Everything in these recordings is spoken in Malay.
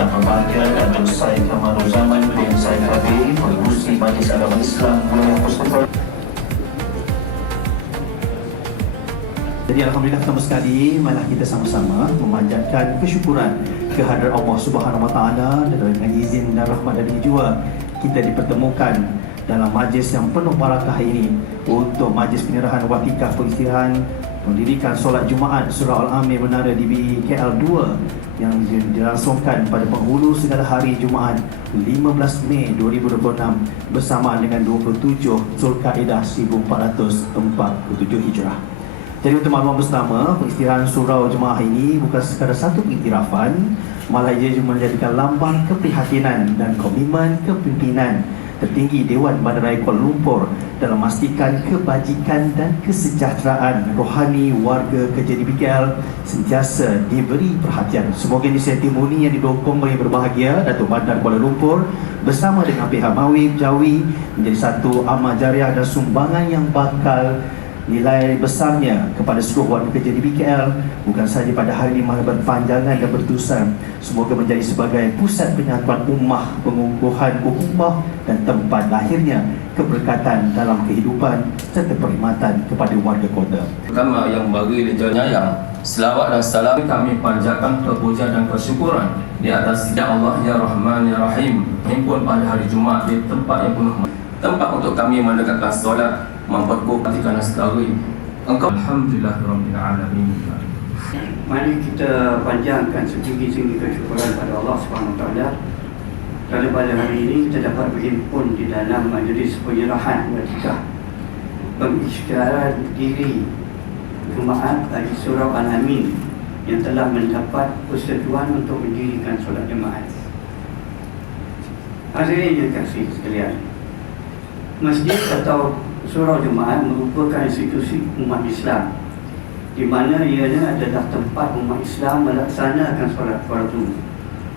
Yang berbahagia Datuk Syed Kamaruzaman bin Syed Kabir, Pengerusi Majlis Agama Islam Wilayah Mustafa. Jadi alhamdulillah teman sekali, marilah kita sama-sama memanjatkan kesyukuran kehadrat Allah Subhanahu Wa Taala, dan dengan izin dan rahmat dari jua kita dipertemukan dalam majlis yang penuh barakah ini untuk majlis penyerahan watikah pengistirahan mendirikan solat Jumaat Surau Al-Amir Menara di KL 2 yang dilangsungkan pada penghulu segala hari Jumaat 15 Mei 2026 bersama dengan 27 Zulkaidah 1447 Hijrah. Jadi untuk makluman bersama, pengistirahan surau jemaah ini bukan sekadar satu pengiktirafan, malah ia juga menjadikan lambang keprihatinan dan komitmen kepimpinan tertinggi Dewan Bandaraya Kuala Lumpur dalam memastikan kebajikan dan kesejahteraan rohani warga kerja di BKL sentiasa diberi perhatian. Semoga inisiatif ini yang didokong oleh berbahagia Datuk Bandar Kuala Lumpur bersama dengan pihak Mawib Jawi menjadi satu amal jariah dan sumbangan yang bakal nilai besarnya kepada seluruh warga kerja di BKL bukan sahaja pada hari ini malah berpanjangan dan berterusan. Semoga menjadi sebagai pusat penyatuan ummah, pengukuhan ummah dan tempat lahirnya keberkatan dalam kehidupan serta perkhidmatan kepada warga kota. Pertama yang bagi lejalnya yang selawat dan salam kami panjatkan kepujian dan kesyukuran di atas ya Allah ya Rahman ya Rahim, himpun pada hari Jumaat di tempat yang penuh tempat untuk kami mendekatkan solat, memperkuatkan sekali engkau. Alhamdulillahirabbil alamin. Mari kita panjangkan setinggi-tinggi kesyukuran pada Allah SWT kerana pada hari ini kita dapat berhimpun di dalam majlis penyerahan watikah pengisytiharan diri Jumaat bagi Surau Al-Amin yang telah mendapat persetujuan untuk mendirikan solat Jumaat. Hadirin yang kasih sekalian, masjid atau Surau Jumaat merupakan institusi umat Islam di mana ianya adalah tempat umat Islam melaksanakan solat fardu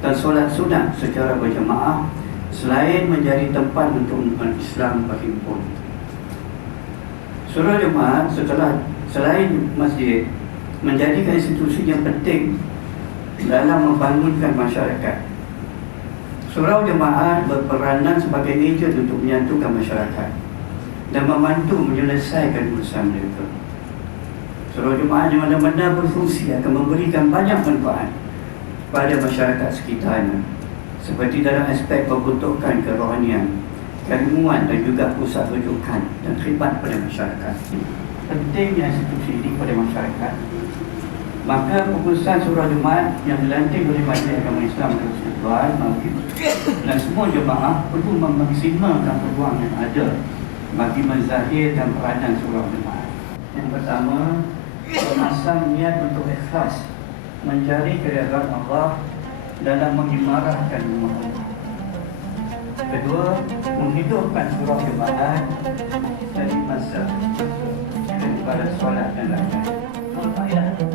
dan solat sunat secara berjemaah selain menjadi tempat untuk umat Islam berhimpun. Surau Jumaat selain masjid menjadikan institusi yang penting dalam membangunkan masyarakat. Surau Jumaat berperanan sebagai ejen untuk menyatukan masyarakat dan membantu menyelesaikan urusan mereka. Surau Jumaat di mana-mana berfungsi akan memberikan banyak manfaat pada masyarakat sekitarnya, seperti dalam aspek pembentukan kerohanian, keilmuan dan juga pusat rujukan dan khidmat pada masyarakat. Pentingnya institusi ini pada masyarakat, maka keputusan Surau Jumaat yang dilantik oleh Majlis Agama Islam dan Persekutuan dan semua jemaah perlu memaksimalkan peluang yang ada bagi menzahirkan peranan Surau Jumaat. Yang pertama, memasang niat untuk ikhlas mencari keridhaan Allah dalam mengimarahkan umat Allah. Kedua, menghidupkan Surau Jumaat dari masa daripada solat dan lain-lain.